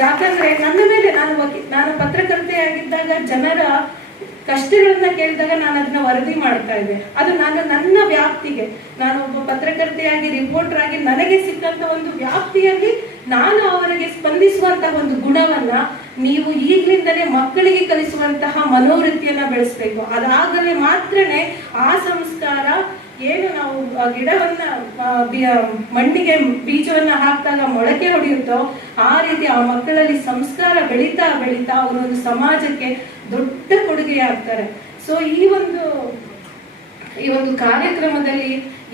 ಯಾಕಂದ್ರೆ ನನ್ನ ಮೇಲೆ ನಾನು ಪತ್ರಕರ್ತೆಯಾಗಿದ್ದಾಗ ಜನರ ಕಷ್ಟಗಳನ್ನ ಕೇಳಿದಾಗ ನಾನು ಅದನ್ನ ವರದಿ ಮಾಡ್ತಾ ಇದ್ದೆ. ಅದು ನನ್ನ ವ್ಯಾಪ್ತಿಗೆ, ನಾನು ಒಬ್ಬ ಪತ್ರಕರ್ತೆಯಾಗಿ ರಿಪೋರ್ಟರ್ ಆಗಿ ನನಗೆ ಸಿಕ್ಕಂತ ಒಂದು ವ್ಯಾಪ್ತಿಯಲ್ಲಿ ನಾನು ಅವರಿಗೆ ಸ್ಪಂದಿಸುವಂತಹ ಒಂದು ಗುಣವನ್ನ ನೀವು ಈಗಲಿಂದಲೇ ಮಕ್ಕಳಿಗೆ ಕಲಿಸುವಂತಹ ಮನೋವೃತ್ತಿಯನ್ನ ಬೆಳೆಸ್ಬೇಕು. ಅದಾಗಲೇ ಮಾತ್ರನೇ ಆ ಸಂಸ್ಕಾರ ಏನು ನಾವು ಗಿಡವನ್ನ ಮಣ್ಣಿಗೆ ಬೀಜವನ್ನ ಹಾಕಿದಾಗ ಮೊಳಕೆ ಹೊಡೆಯುತ್ತೋ ಆ ರೀತಿ ಆ ಮಕ್ಕಳಲ್ಲಿ ಸಂಸ್ಕಾರ ಬೆಳೀತಾ ಬೆಳೀತಾ ಅವರು ಒಂದು ಸಮಾಜಕ್ಕೆ ದೊಡ್ಡ ಕೊಡುಗೆಯಾಗ್ತಾರೆ. ಸೊ ಈ ಒಂದು ಕಾರ್ಯಕ್ರಮದಲ್ಲಿ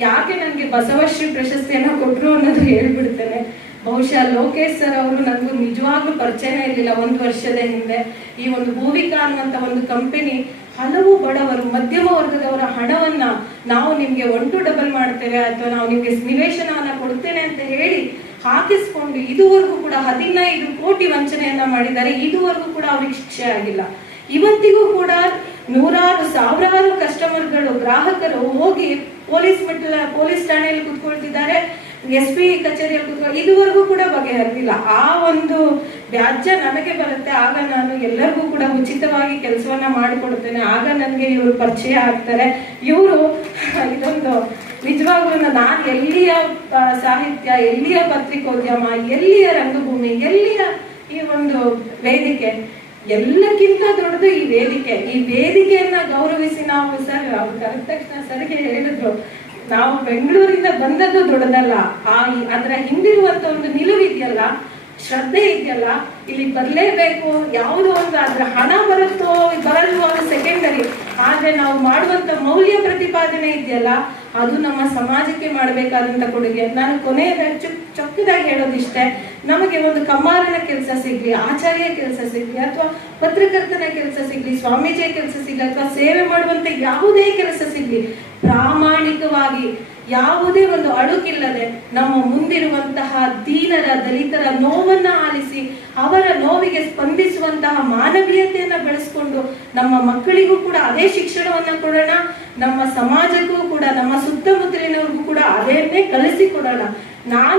ಯಾಕೆ ನನಗೆ ಬಸವಶ್ರೀ ಪ್ರಶಸ್ತಿಯನ್ನ ಕೊಟ್ಟರು ಅನ್ನೋದು ಹೇಳ್ಬಿಡ್ತೇನೆ. ಬಹುಶಃ ಲೋಕೇಶ್ ಸರ್ ಅವರು ನನಗೂ ನಿಜವಾಗ್ಲೂ ಪರಿಚಯನೇ ಇರಲಿಲ್ಲ. 1 ವರ್ಷದ ಹಿಂದೆ ಈ ಒಂದು ಭೂವಿಕಾ ಅನ್ನುವಂತ ಒಂದು ಕಂಪನಿ ಹಲವು ಬಡವರು ಮಧ್ಯಮ ವರ್ಗದವರ ಹಣವನ್ನ ನಾವು ನಿಮ್ಗೆ 1 to double ಮಾಡ್ತೇವೆ ಅಥವಾ ನಾವು ನಿಮ್ಗೆ ನಿವೇಶನವನ್ನ ಕೊಡ್ತೇನೆ ಅಂತ ಹೇಳಿ ಹಾಕಿಸ್ಕೊಂಡು ಇದುವರೆಗೂ ಕೂಡ 15 ಕೋಟಿ ವಂಚನೆಯನ್ನ ಮಾಡಿದ್ದಾರೆ. ಇದುವರೆಗೂ ಕೂಡ ಅವ್ರಿಗೆ ಶಿಕ್ಷೆ ಆಗಿಲ್ಲ. ಇವತ್ತಿಗೂ ಕೂಡ ನೂರಾರು ಸಾವಿರಾರು ಕಸ್ಟಮರ್ಗಳು ಗ್ರಾಹಕರು ಹೋಗಿ ಪೊಲೀಸ್ ಠಾಣೆಯಲ್ಲಿ ಕುತ್ಕೊಳ್ತಿದ್ದಾರೆ, SP ಕಚೇರಿಯಲ್ಲಿ ಕುತ್ಕೊಂಡು ಇದುವರೆಗೂ ಕೂಡ ಬಗೆಹರಿದಿಲ್ಲ. ಆ ಒಂದು ವ್ಯಾಜ್ಯ ನನಗೆ ಬರುತ್ತೆ, ಆಗ ನಾನು ಎಲ್ಲರಿಗೂ ಕೂಡ ಉಚಿತವಾಗಿ ಕೆಲಸವನ್ನ ಮಾಡಿಕೊಡ್ತೇನೆ. ಆಗ ನನಗೆ ಇವರು ಪರಿಚಯ ಆಗ್ತಾರೆ. ಇವರು ಇದೊಂದು ನಿಜವಾಗ್ಲೂ ನಾನು ಎಲ್ಲಿಯ ಸಾಹಿತ್ಯ, ಎಲ್ಲಿಯ ಪತ್ರಿಕೋದ್ಯಮ, ಎಲ್ಲಿಯ ರಂಗಭೂಮಿ, ಎಲ್ಲಿಯ ಈ ಒಂದು ವೇದಿಕೆ, ಎಲ್ಲಕ್ಕಿಂತ ದೊಡ್ಡದು ಈ ವೇದಿಕೆಯನ್ನ ಗೌರವಿಸಿ ನಾವು ಸರ್ ಅವ್ರು ಕರೆದ ತಕ್ಷಣ ಸರ್ಗೆ ಹೇಳಿದ್ರು, ನಾವು ಬೆಂಗಳೂರಿಂದ ಬಂದದ್ದು ದೊಡ್ಡದಲ್ಲ, ಅದರ ಹಿಂದಿರುವಂತ ಒಂದು ನಿಲುವಿದೆಯಲ್ಲ, ಶ್ರದ್ಧೆ ಇದೆಯಲ್ಲ, ಇಲ್ಲಿ ಬರ್ಲೇಬೇಕು. ಯಾವುದೋ ಒಂದು ಅದ್ರ ಹಣ ಬರುತ್ತೋ ಬರಲ್ವೋ ಅದು ಸೆಕೆಂಡರಿ, ಆದ್ರೆ ನಾವು ಮಾಡುವಂತ ಮೌಲ್ಯ ಪ್ರತಿಪಾದನೆ ಇದೆಯಲ್ಲ ಅದು ನಮ್ಮ ಸಮಾಜಕ್ಕೆ ಮಾಡಬೇಕಾದಂತ ಕೊಡುಗೆ. ನಾನು ಕೊನೆಯದಾಗಿ ಚೊಕ್ಕದಾಗಿ ಹೇಳೋದಿಷ್ಟೇ, ನಮಗೆ ಒಂದು ಕಮ್ಮಾರನ ಕೆಲಸ ಸಿಗ್ಲಿ, ಆಚಾರ್ಯ ಕೆಲಸ ಸಿಗ್ಲಿ, ಅಥವಾ ಪತ್ರಕರ್ತನ ಕೆಲಸ ಸಿಗ್ಲಿ, ಸ್ವಾಮೀಜಿಯ ಕೆಲಸ ಸಿಗ್ಲಿ, ಅಥವಾ ಸೇವೆ ಮಾಡುವಂತ ಯಾವುದೇ ಕೆಲಸ ಸಿಗ್ಲಿ, ಪ್ರಾಮಾಣಿಕವಾಗಿ ಯಾವುದೇ ಒಂದು ಅಳುಕಿಲ್ಲದೆ ನಮ್ಮ ಮುಂದಿರುವಂತಹ ದೀನರ ದಲಿತರ ನೋವನ್ನ ಆಲಿಸಿ ಅವರ ನೋವಿಗೆ ಸ್ಪಂದಿಸುವಂತಹ ಮಾನವೀಯತೆಯನ್ನ ಬೆಳೆಸ್ಕೊಂಡು ನಮ್ಮ ಮಕ್ಕಳಿಗೂ ಕೂಡ ಅದೇ ಶಿಕ್ಷಣವನ್ನ ಕೊಡೋಣ, ನಮ್ಮ ಸಮಾಜಕ್ಕೂ ಕೂಡ ನಮ್ಮ ಸುತ್ತಮುತ್ತಲಿನವ್ರಿಗೂ ಕೂಡ ಅದೇನ್ನೇ ಕಲಿಸಿಕೊಡೋಣ. ನಾನು